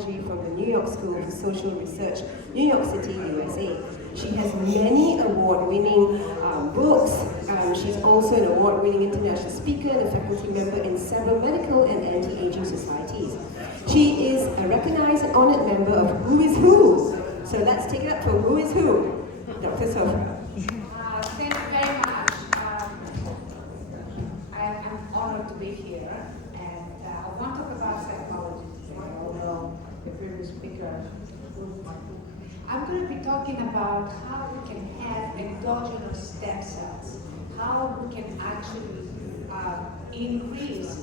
from the New York School for Social Research, New York City, USA. She has many award-winning books. She's also an award-winning international speaker and a faculty member in several medical and anti-aging societies. She is a recognized and honored member of Who is Who. So let's take it up for Who is Who, Dr. Sofra. Thank you very much. I'm honored to be here, and I want to talk about psychology today, although the previous speaker wrote my book. I'm going to be talking about how we can have endogenous stem cells, how we can actually increase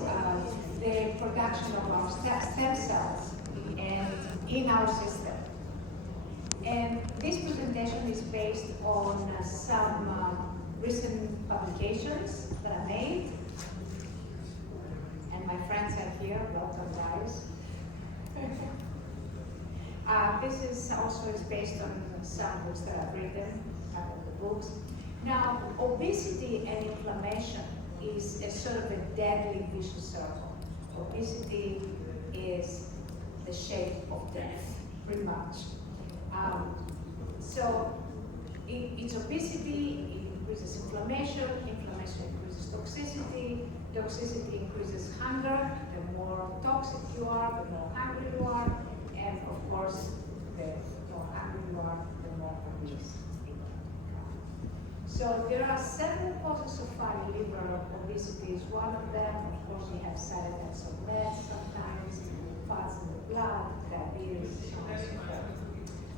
the production of our stem cells and in our system. And this presentation is based on some recent publications that I made. And my friends are here, welcome guys. This is also based on some books that I've written, the books. Now, obesity and inflammation is a sort of a deadly vicious circle. Obesity is the shape of death, pretty much. So it's obesity, it increases inflammation, inflammation increases toxicity, toxicity increases hunger. The more toxic you are, the more hungry you are, and of course, the more hungry you are, the more obese you are. So there are several causes of fatty liver. Obesity is one of them. Of course, we have side effects of meds sometimes, fats in the blood, diabetes.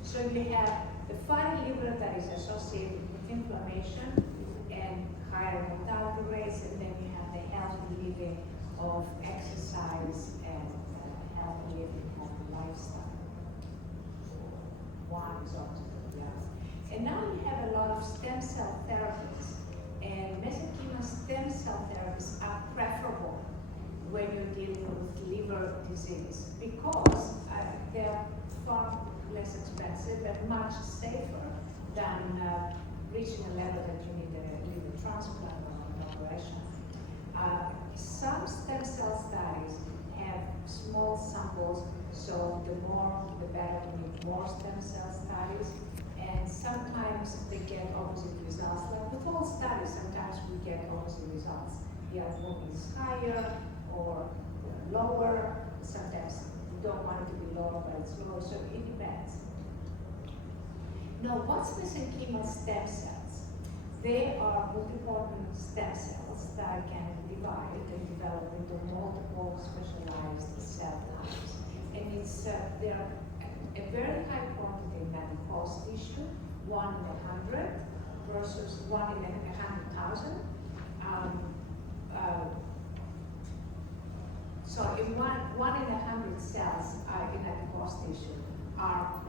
So you have the fatty liver that is associated with inflammation and higher mortality rates, and then you have the healthy living of exercise and healthy living and lifestyle. One is opposite of the other. And now you have a lot of stem cell therapies, and mesenchymal stem cell therapies are preferable when you're dealing with liver disease because they're far less expensive and much safer than reaching a level that you need a liver transplant or an operation. Some stem cell studies have small samples, so the more the better. We need more stem cell studies, and sometimes they get opposite results. Like with all studies, sometimes we get opposite results. The outcome is higher or lower. Sometimes we don't want it to be lower, but it's lower, so it depends. Now, what's mesenchymal stem cells? They are multipotent stem cells that can divide and develop into multiple specialized cell types. And they're a very high quantity in adipose tissue, 1 in 100 versus 1 in 100,000. So in one in 100 cells in adipose tissue are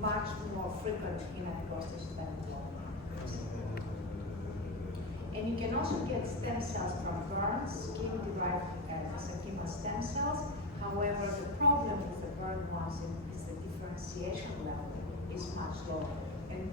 much more frequent in adipose tissue than in bone. And you can also get stem cells from burns, skin-derived mesenchymal stem cells. However, the problem with the burn ones is the differentiation level is much lower. And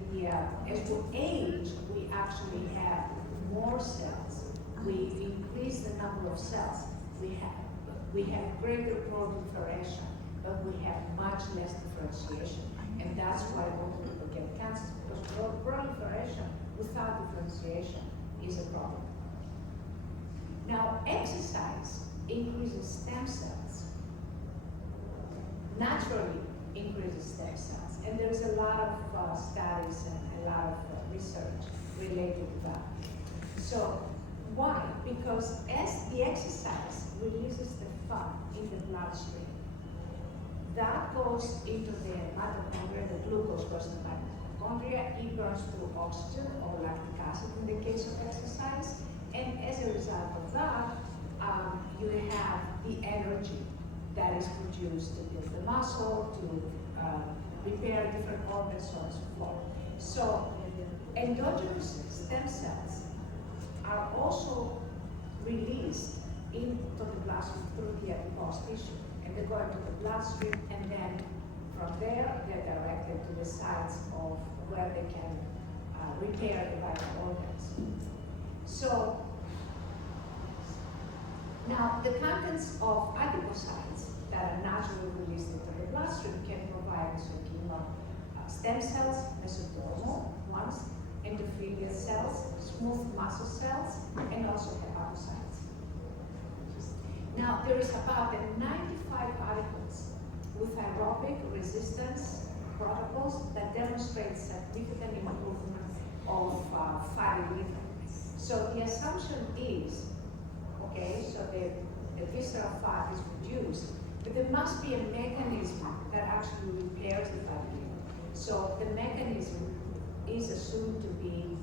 as we age, we actually have more cells. We increase the number of cells. We have greater proliferation, but we have much less differentiation. And that's why most people get cancer, because proliferation without differentiation is a problem. Now, exercise increases stem cells, naturally increases stem cells. And there's a lot of studies and a lot of research related to that. So, why? Because as the exercise releases the fat in the bloodstream, that goes into the mitochondria, the glucose goes to the mitochondria, it burns through oxygen or lactic acid in the case of exercise, and as a result of that, you have the energy that is produced to build the muscle, to repair different organs, so on and so forth. So, endogenous stem cells are also released into the bloodstream through the adipose tissue. And they go into the bloodstream, and then from there, they're directed to the sites of where they can repair the vital organs. So, now the contents of adipocytes that are naturally released into the bloodstream can provide mesenchymal stem cells, mesodermal ones, endothelial cells, smooth muscle cells, and also hepatocytes. Now, there is about 95 articles with aerobic resistance protocols that demonstrate significant improvement of fatty liver. So the assumption is, okay, so the visceral fat is reduced, but there must be a mechanism that actually repairs the fatty liver. So the mechanism is assumed to be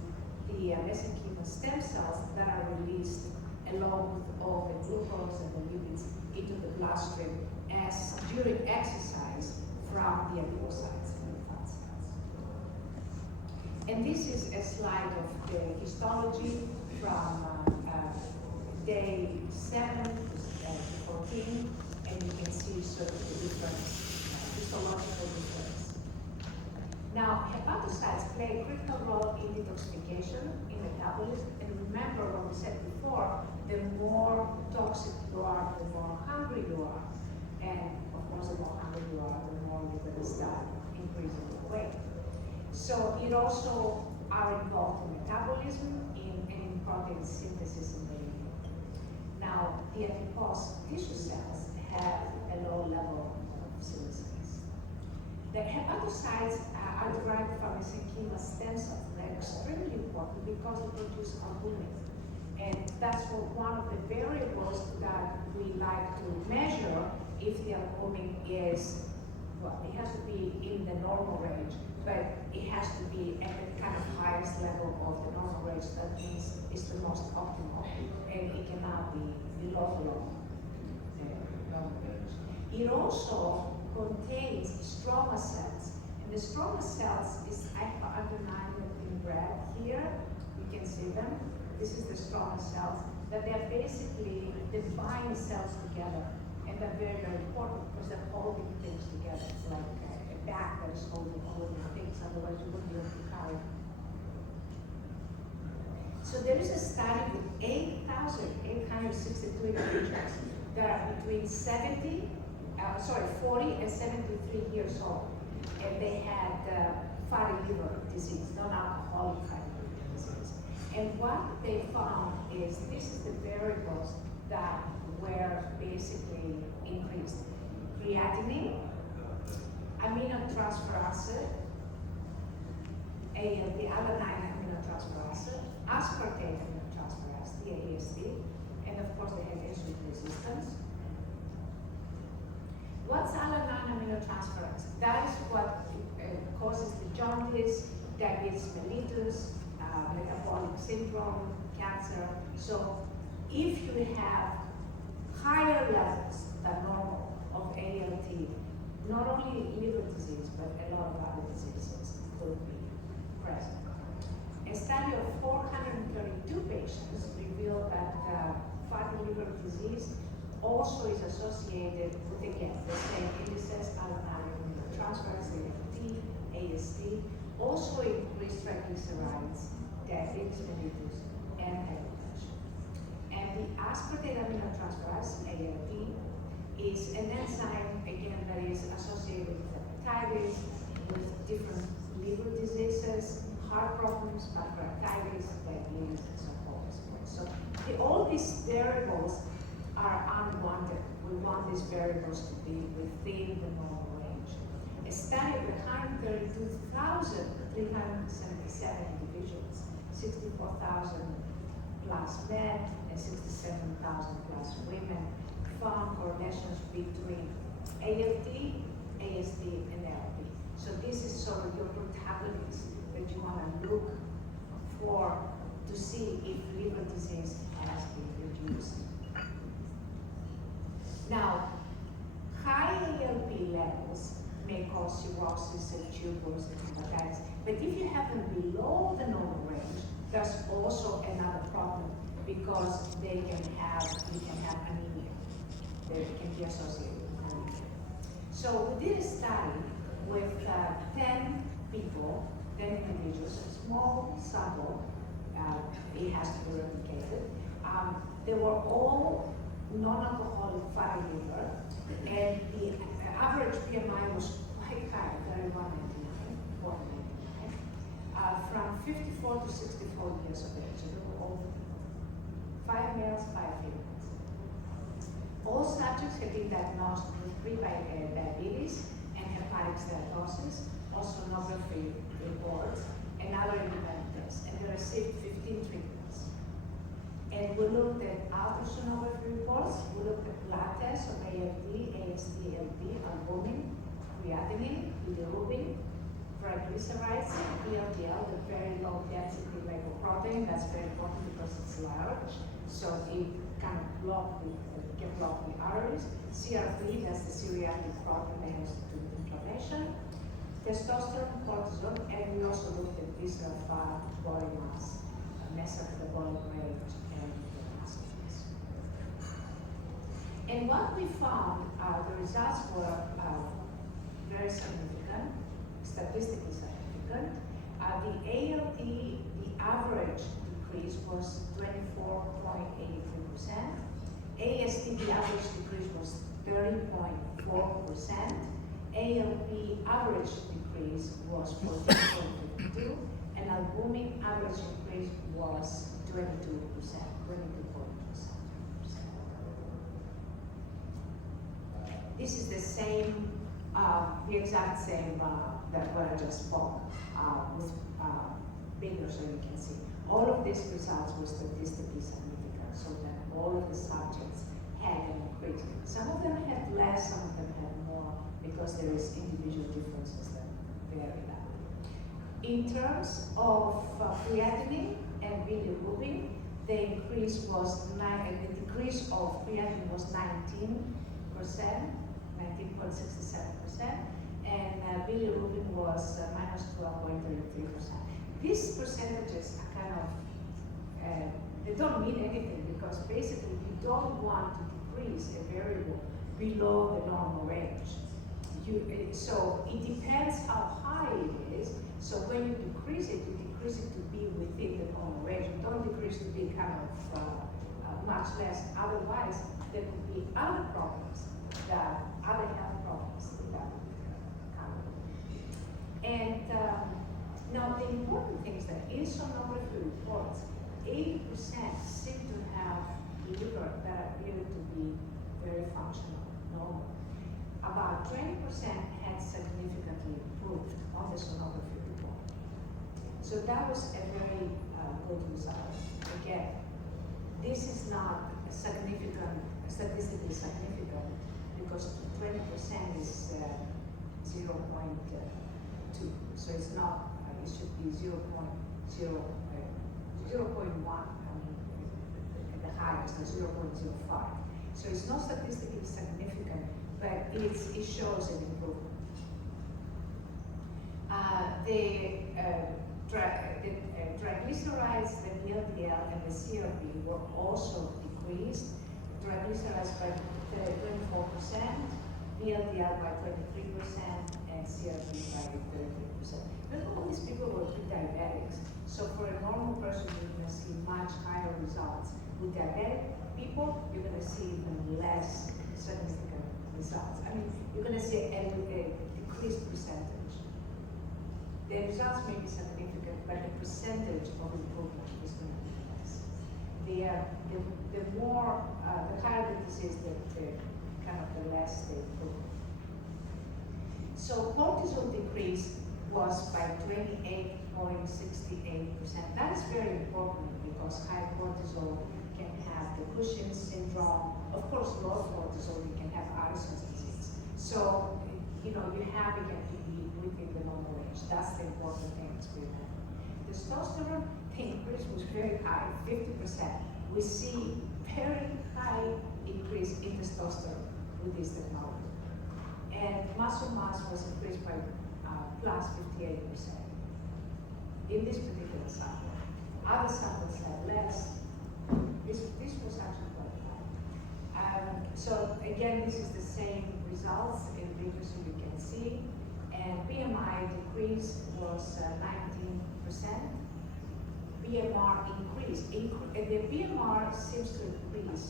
the mesenchymal stem cells that are released along with all the glucose and the lipids into the bloodstream as during exercise from the adipocytes and the fat cells. And this is a slide of the histology from day 7 to 14, and you can see sort of the difference, histological difference. Now, hepatocytes play a critical role in detoxification, in metabolism, and remember what we said before, the more toxic you are, the more hungry you are. And of course, the more hungry you are, the more you're going to start increasing your weight. So it also are involved in metabolism and in protein synthesis in the liver. Now, the adipose tissue cells have a low level of silicates. The hepatocytes are derived from mesenchymal stem cells. They're extremely important because they produce albumin. And that's one of the variables that we like to measure if the albumin is, well, it has to be in the normal range, but it has to be at the kind of highest level of the normal range. That means it's the most optimal, and it cannot be below the normal range. It also contains stroma cells, and the stroma cells is underlined in red here. You can see them. This is the stroma cells, that they're basically the bind cells together, and they're very, very important because they're holding things together. It's like a bag that is holding things, otherwise you wouldn't be able to carry them. So there is a study with 8,862 individuals that are between 40 and 73 years old, and they had fatty liver disease, non-alcoholic fatty liver disease. And what they found is this is the variables that were basically increased: creatinine, aminotransferase, the alanine aminotransferase, aspartate aminotransferase, the AST, and of course they had insulin resistance. What's alanine aminotransferase? That is what causes the jaundice, diabetes mellitus, metabolic syndrome, cancer. So if you have higher levels than normal of ALT, not only liver disease, but a lot of other diseases could be present. A study of 432 patients revealed that fatty liver disease also is associated with, again, the same indices, alanine aminotransferase, AST, also increased triglycerides, diabetes mellitus, and hypertension. And the aspartate aminotransferase, ALT, is an enzyme, again, that is associated with hepatitis, with different liver diseases, heart problems, pancreatitis, diabetes, and so forth. So all these variables are unwanted. We want these variables to be within the normal range. A study of 132,377 individuals, 64,000 plus men and 67,000 plus women, found correlations between ALT, AST, and LP. So this is sort of your protagonist that you want to look for to see if liver disease has been reduced. Now, high ALP levels may cause cirrhosis and tumors and hepatitis, but if you have them below the normal range, there's also another problem because you can have anemia. They can be associated with anemia. So we did a study with 10 people, 10 individuals, a small sample. It has to be replicated. They were all non-alcoholic fatty liver, and the average BMI was quite high, 31.99, 4.99, from 54 to 64 years of age. They were all 5 males, 5 females. All subjects had been diagnosed with pre-diabetes and hepatic steatosis, also sonography reports, and other independent tests, and they received 15 treatments. And we looked at ultrasonography reports, we looked at blood tests of ALT, AST, LP, albumin, creatinine, bilirubin, triglycerides, VLDL, the very low density lipoprotein. That's very important because it's large, so it kind of can block the arteries. CRP, that's the C-reactive protein that has to do with inflammation. Testosterone, cortisol, and we also looked at visceral fat, body mass, metabolic rate, and mass index. And what we found, the results were very significant, statistically significant. The ALT, the average decrease was 24.83%. AST, the average decrease was 30.4%. ALP average decrease was 14.52%, and albumin average increase was 22%, 22.7%. This is the same, the exact same that what I just spoke with bigger, so you can see. All of these results were statistically significant, so that all of the subjects had an increase. Some of them had less, some of them had more, because there is individual differences that vary that. In terms of creatinine and bilirubin, the increase was the decrease of creatinine was 19%, 19.67%, and bilirubin was minus 12.33%. These percentages are kind of, they don't mean anything, because basically you don't want to decrease a variable below the normal range. So it depends how high it is. So when you decrease it to be within the normal range. You don't decrease to be kind of much less. Otherwise, there could be other problems, other health problems that come. And now the important thing is that in sonography reports, 80% seem to have liver that appear to be very functional, normal. About 20% had significantly improved on the sonography report. So that was a very good result. Again, this is not statistically significant, because 20% is 0.2. So it's not, it should be 0.1, at the highest, 0.05. So it's not statistically significant, but it shows an improvement. The triglycerides, the VLDL, and the CRP were also decreased. Triglycerides by 24%, VLDL by 23%, and CRP by 33%. But all these people were pre-diabetics. So for a normal person, you're going to see much higher results. With diabetic people, you're going to see even less significant results. I mean, you're going to see a decreased percentage. The results may be significant, but the percentage of improvement is going to be less. The higher the disease, the less the improvement. So cortisol decrease was by 28.68%. That is very important, because high cortisol can have the Cushing's syndrome. Of course, low cortisol, you can have Addison's disease. So, you have again to be within the normal range. That's the important thing to remember. Testosterone, the increase was very high, 50%. We see very high increase in testosterone with this technology. And muscle mass was increased by plus 58% in this particular sample. Other samples had less. This was actually quite high. So again, this is the same results in figures, so you can see. And BMI decrease was 19%. BMR increased. The BMR seems to increase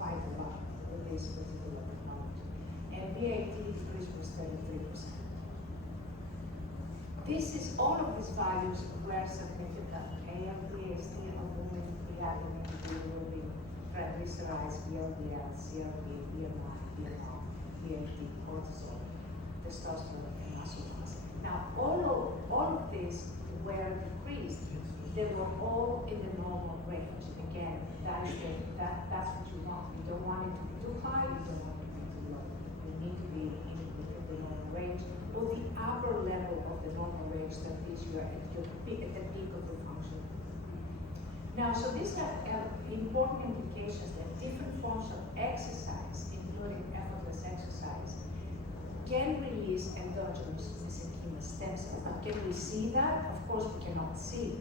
quite a lot with this particular technology. And VAT decrease was 33%. This is, all of these values were significant. ALT, AST, albumin, creatinine, bilirubin, triglycerides, VLDL, CRP, BMI, BMR, BLT, cortisol, testosterone, and muscle mass. Now, all of these were decreased. They were all in the normal range. Again, that's what you want. You don't want it to be too high, you don't want it to be too low. You need to be within the normal range, or the upper level of the normal range that is you are at the peak of the function. Now, so these have important indications that different forms of exercise, including effortless exercise, can release endogenous mesenchymal stem cells. Now, can we see that? Of course, we cannot see.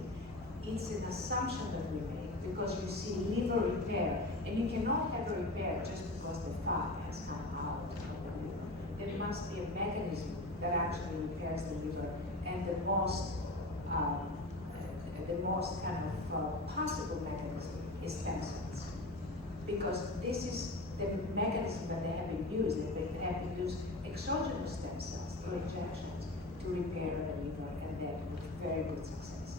It's an assumption that we make because you see liver repair, and you cannot have a repair just because the fat has come out of the liver. There must be a mechanism that actually repairs the liver, and the most kind of possible mechanism is stem cells, because this is the mechanism that they have been used. They have been used exogenous stem cells through injections to repair the liver, and that with very good success.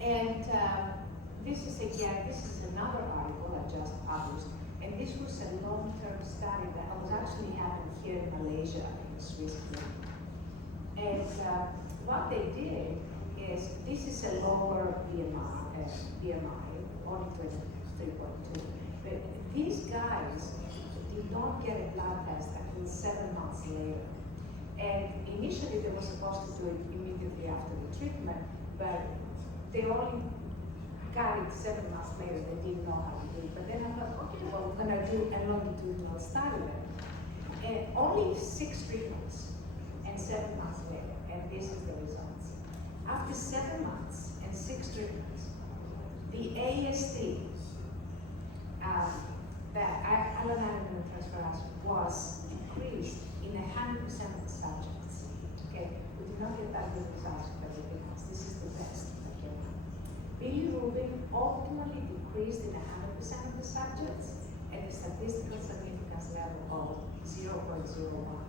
And this is another article I just published, and this was a long-term study that was actually happening here in Malaysia, in the Swiss clinic. And what they did is, this is a lower BMI, only 23.2. But these guys did not get a blood test until 7 months later. And initially they were supposed to do it immediately after the treatment, but they only got it 7 months later. They didn't know how to do it. But then I thought, okay, well, we're going to do a longitudinal study then. And only 6 treatments and 7 months later, and this is the results. After 7 months and 6 treatments, the AST, that aminotransferase, was decreased in 100% of the subjects. Okay, we did not get that good results for everything else. This is the best. Okay. Bilirubin ultimately decreased in 100% of the subjects at a statistical significance level of 0.01.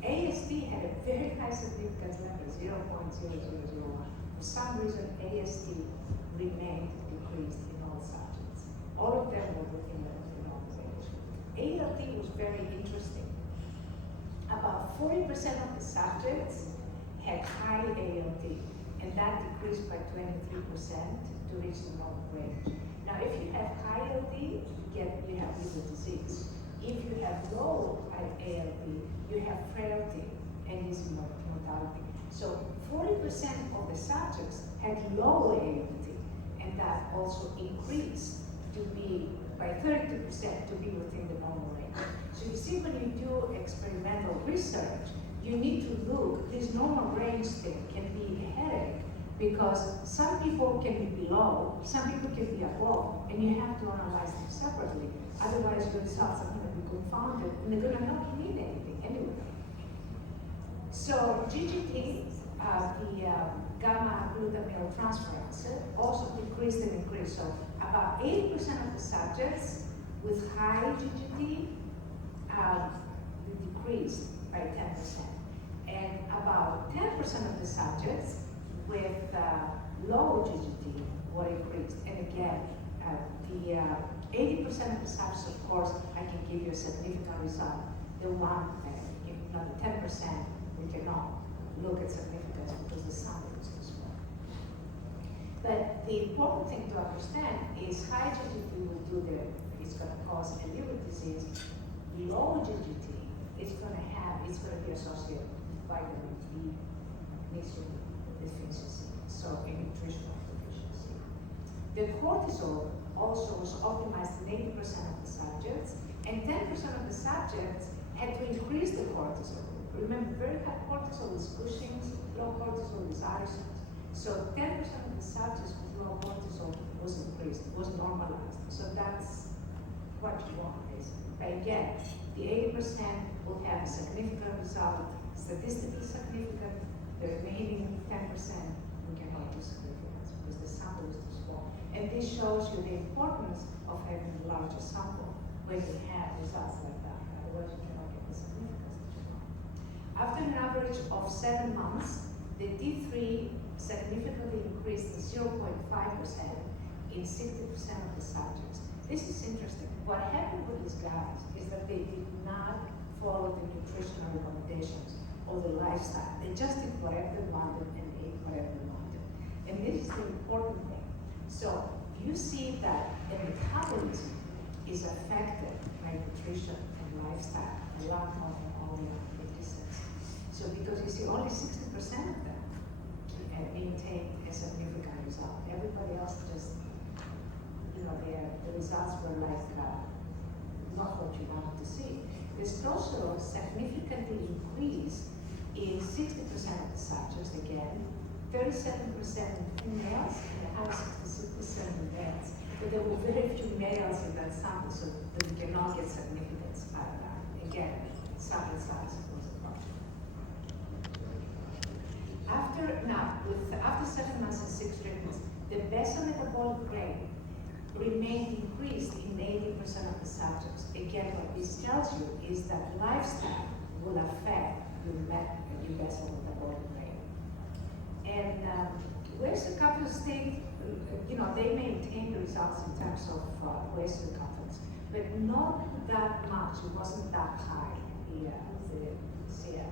The AST had a very high significance level, 0.0001. For some reason, AST remained decreased in all subjects. All of them were within the normal range. ALT was very interesting. About 40% of the subjects had high ALT, and that decreased by 23% to reach the normal range. Now, if you have high ALT, you have liver disease. If you have low ALT, you have frailty and this mortality. So 40% of the subjects had low ALT, and that also increased to be by 32% to be within the normal range. So you see, when you do experimental research, you need to look. This normal range thing can be a headache, because some people can be below, some people can be above, and you have to analyze them separately. Otherwise, your results are going to be confounded, and they're going to not mean anything anyway. So GGT, the gamma glutamyl transferase, also decreased and increased. So about 80% of the subjects with high GGT decreased by 10%, and about 10% of the subjects with low GGT were increased. And again, the 80% of the subjects, of course, I can give you a significant result. The one, the 10%, we cannot look at significance because the sample is too small. But the important thing to understand is high GGT it's going to cause a liver disease. Low GGT is going to be associated with vitamin D, magnesium deficiency, so a nutritional deficiency. The cortisol also was optimized in 80% of the subjects, and 10% of the subjects had to increase the cortisol. Remember, very high cortisol is Cushing's, low cortisol is Addison's. So 10% of the subjects with low cortisol was increased, was normalized. So that's what you want, basically. But again, the 80% will have a significant result, statistically significant. The remaining 10%, we cannot do significance. because the sample is too small. And this shows you the importance of having a larger sample when you have results like that. Otherwise, you cannot get the significance that you want. After an average of 7 months, the T3 significantly increased to 0.5% in 60% of the subjects. This is interesting. What happened with these guys is that they did not follow the nutritional recommendations or the lifestyle. They just did whatever they wanted and ate whatever they wanted. And this is the important thing. So you see that the metabolism is affected by nutrition and lifestyle a lot more than all the other medicines. So because you see only 60% of them maintain a significant result. Everybody else just, the results were like not what you wanted to see. There's also significantly increase in 60% of the subjects, again, 37% in females and 66% in males. But there were very few males in that sample, so you cannot get significance out of that. Again, sample size was a problem. After 7 months and 6 treatments, the basal metabolic rate remained increased in 80% of the subjects. Again, what this tells you is that lifestyle will affect your basal metabolic rate. And waist circumference stayed, they maintained the results in terms of waist circumference, but not that much. It wasn't that high, the CF.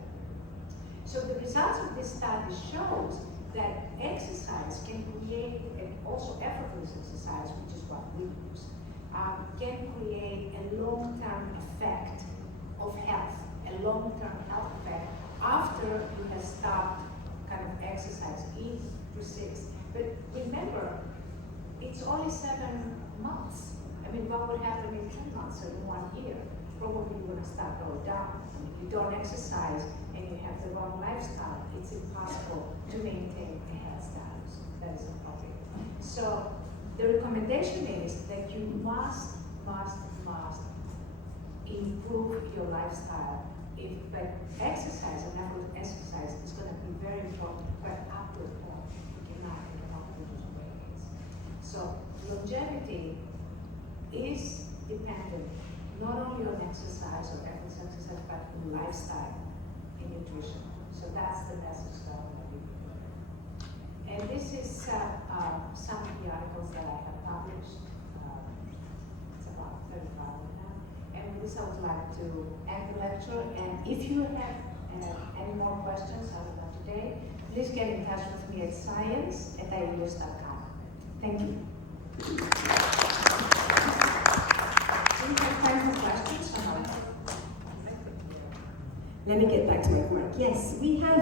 So the results of this study shows that exercise can create, and also effortless exercise, which is what we use, can create a long-term effect of health, a long-term health effect after you have stopped kind of exercise. It persists. But remember, it's only 7 months. I mean, what would happen in 10 months or in 1 year? Probably you're going to start going down. I mean, you don't exercise and you have the wrong lifestyle, it's impossible to maintain a health status that is appropriate. So the recommendation is that you must improve your lifestyle. But exercise, and effort exercise, is going to be very important, but up to a point. You cannot reduce weight. So longevity is dependent not only on exercise or effortless exercise, but on lifestyle and nutrition. So that's the message that I want to give you. And this is some of the articles that I have published. It's about 35 now. And with this, I would like to end the lecture. And if you have any more questions other than today, please get in touch with me at science@ios.com. Thank you. Do you have time for questions or not? Let me get back to my mic. Yes, we have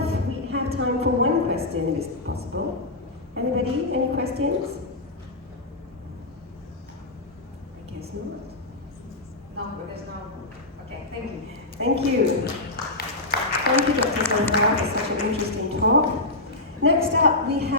time for one question, if it's possible. Anybody? Any questions? I guess not. No, there's no. Okay, thank you. Thank you. Thank you, Dr. Sofra, for such an interesting talk. Next up, we have